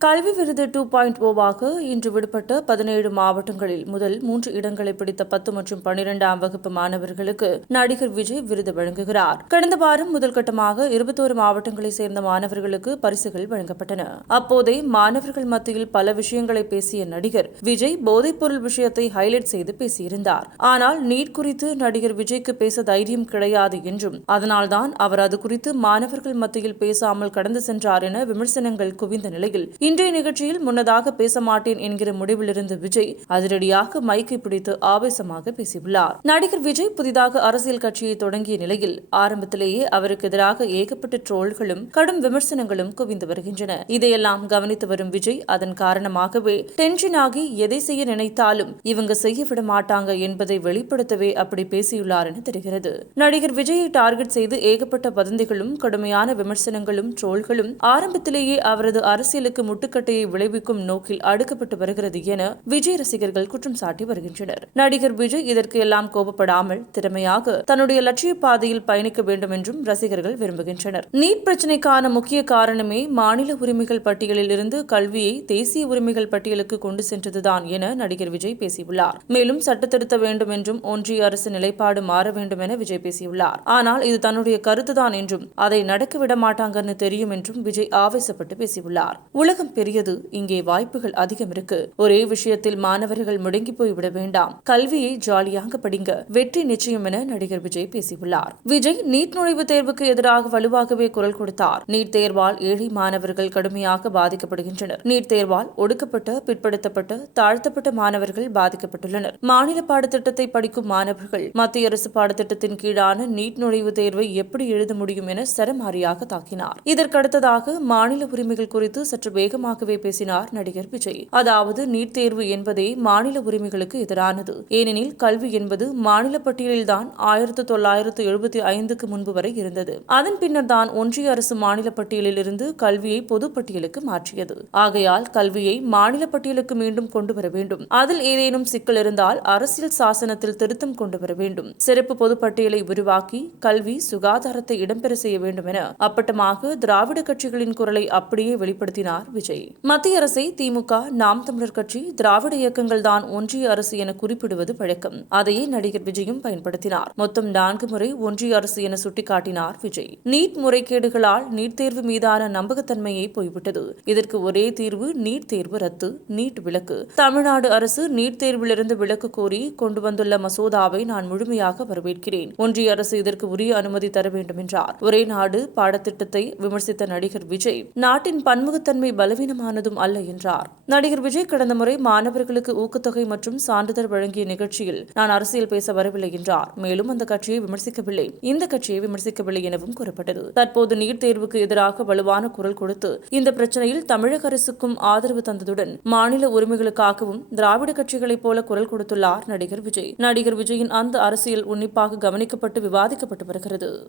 கல்வி விருது two point ஓவாக இன்று விடுபட்ட பதினேழு மாவட்டங்களில் முதல் மூன்று இடங்களை பிடித்த பத்து மற்றும் பனிரெண்டாம் வகுப்பு மாணவர்களுக்கு நடிகர் விஜய் விருது வழங்குகிறார். கடந்த வாரம் முதல் கட்டமாக இருபத்தோரு மாவட்டங்களைச் சேர்ந்த மாணவர்களுக்கு பரிசுகள் வழங்கப்பட்டன. அப்போதே மாணவர்கள் மத்தியில் பல விஷயங்களை பேசிய நடிகர் விஜய் போதைப்பொருள் விஷயத்தை ஹைலைட் செய்து பேசியிருந்தார். ஆனால் நீட் குறித்து நடிகர் விஜய்க்கு பேச தைரியம் கிடையாது என்றும் அதனால்தான் அவர் அது குறித்து மாணவர்கள் மத்தியில் பேசாமல் கடந்து சென்றார் என விமர்சனங்கள் குவிந்த நிலையில் இன்றைய நிகழ்ச்சியில் முன்னதாக பேச மாட்டேன் என்கிற முடிவிலிருந்து விஜய் அதிரடியாக மைக்கை பிடித்து ஆவேசமாக பேசியுள்ளார். நடிகர் விஜய் புதிதாக அரசியல் கட்சியை தொடங்கிய நிலையில் ஆரம்பத்திலேயே அவருக்கு எதிராக ஏகப்பட்ட ட்ரோல்களும் கடும் விமர்சனங்களும் குவிந்து வருகின்றன. இதையெல்லாம் கவனித்து வரும் விஜய் அதன் காரணமாகவே டென்ஷன் ஆகி எதை செய்ய நினைத்தாலும் இவங்க செய்ய விட மாட்டாங்க என்பதை வெளிப்படுத்தவே அப்படி பேசியுள்ளார் என தெரிகிறது. நடிகர் விஜயை டார்கெட் செய்து ஏகப்பட்ட வதந்திகளும் கடுமையான விமர்சனங்களும் ட்ரோல்களும் ஆரம்பத்திலேயே அவரது அரசியலுக்கு முட்டுக்கட்டையை விளைவிக்கும் நோக்கில் அடுக்கப்பட்டு வருகிறது என விஜய் ரசிகர்கள் குற்றம் சாட்டி வருகின்றனர். நடிகர் விஜய் இதற்கு எல்லாம் கோபப்படாமல் திறமையாக தன்னுடைய லட்சிய பாதையில் பயணிக்க வேண்டும் என்றும் ரசிகர்கள் விரும்புகின்றனர். நீட் பிரச்சினைக்கான முக்கிய காரணமே மாநில உரிமைகள் பட்டியலில் இருந்து கல்வியை தேசிய உரிமைகள் பட்டியலுக்கு கொண்டு சென்றதுதான் என நடிகர் விஜய் பேசியுள்ளார். மேலும் சட்டத்திருத்த வேண்டும் என்றும் ஒன்றிய அரசு நிலைப்பாடு மாற வேண்டும் என விஜய் பேசியுள்ளார். ஆனால் இது தன்னுடைய கருத்துதான் என்றும் அதை நடக்க விட மாட்டாங்கன்னு தெரியும் என்றும் விஜய் ஆவேசப்பட்டு பேசியுள்ளார். உலக உலகம் பெரியது. இங்கே வாய்ப்புகள் அதிகம் இருக்கு. ஒரே விஷயத்தில் மாணவர்கள் முடங்கி போய் விட வேண்டாம். கல்வியை ஜாலியாக படிங்க. வெற்றி நிச்சயம் என நடிகர் விஜய் பேசியுள்ளார். விஜய் நீட் நுழைவுத் தேர்வுக்கு எதிராக வலுவாகவே குரல் கொடுத்தார். நீட் தேர்வால் ஏழை மாணவர்கள் கடுமையாக பாதிக்கப்படுகின்றனர். நீட் தேர்வால் ஒடுக்கப்பட்ட பிற்படுத்தப்பட்ட தாழ்த்தப்பட்ட மாணவர்கள் பாதிக்கப்பட்டுள்ளனர். மாநில பாடத்திட்டத்தை படிக்கும் மாணவர்கள் மத்திய அரசு பாடத்திட்டத்தின் கீழான நீட் நுழைவுத் தேர்வை எப்படி எழுத முடியும் என சரமாரியாக தாக்கினார். இதற்கடுத்ததாக மாநில உரிமைகள் குறித்து சற்று வேக வேகமாகவே பேசினார் நடிகர் விஜய். அதாவது நீட் தேர்வு என்பதே மாநில உரிமைகளுக்கு எதிரானது. ஏனெனில் கல்வி என்பது மாநில பட்டியலில்தான் ஆயிரத்தி தொள்ளாயிரத்து எழுபத்தி ஐந்துக்கு முன்பு வரை இருந்தது. அதன் பின்னர் தான் ஒன்றிய அரசு மாநில பட்டியலில் இருந்து கல்வியை பொது பட்டியலுக்கு மாற்றியது. ஆகையால் கல்வியை மாநில பட்டியலுக்கு மீண்டும் கொண்டு வர வேண்டும். அதில் ஏதேனும் சிக்கல் இருந்தால் அரசியல் சாசனத்தில் திருத்தம் கொண்டு வர வேண்டும். சிறப்பு பொது பட்டியலை உருவாக்கி கல்வி சுகாதாரத்தை இடம்பெற செய்ய வேண்டும் என அப்பட்டமாக திராவிட கட்சிகளின் குரலை அப்படியே வெளிப்படுத்தினார் விஜய். விஜய் மத்திய அரசை திமுக நாம் தமிழர் கட்சி திராவிட இயக்கங்கள் தான் ஒன்றிய அரசு என குறிப்பிடுவது வழக்கம் அதையே நடிகர் விஜயும் பயன்படுத்தினார். மொத்தம் நான்கு முறை ஒன்றிய அரசு என சுட்டிக்காட்டினார் விஜய். நீட் முறைகேடுகளால் நீட் தேர்வு மீதான நம்பகத்தன்மையை போய்விட்டது. இதற்கு ஒரே தீர்வு நீட் தேர்வு ரத்து நீட் விலக்கு. தமிழ்நாடு அரசு நீட் தேர்விலிருந்து விலக்கு கோரி கொண்டு வந்துள்ள மசோதாவை நான் முழுமையாக வரவேற்கிறேன். ஒன்றிய அரசு இதற்கு உரிய அனுமதி தர வேண்டும் என்றார் ஒரே நாடு பாடத்திட்டத்தை விமர்சித்த நடிகர் விஜய் நாட்டின் பன்முகத்தன்மை பல பலவீனமானதும் அல்ல என்றார். நடிகர் விஜய் கடந்த முறை மாணவர்களுக்கு ஊக்கத்தொகை மற்றும் சான்றிதழ் வழங்கிய நிகழ்ச்சியில் நான் அரசியல் பேச வரவில்லை என்றார். மேலும் அந்த கட்சியை விமர்சிக்கவில்லை. இந்த கட்சியை விமர்சிக்கவில்லை எனவும் கூறப்பட்டது. தற்போது நீட் தேர்வுக்கு எதிராக வலுவான குரல் கொடுத்து இந்த பிரச்சனையில் தமிழக அரசுக்கும் ஆதரவு தந்ததுடன் மாநில உரிமைகளுக்காகவும் திராவிட கட்சிகளைப் போல குரல் கொடுத்துள்ளார் நடிகர் விஜய். நடிகர் விஜயின் அந்த அரசியல் உன்னிப்பாக கவனிக்கப்பட்டு விவாதிக்கப்பட்டு வருகிறது.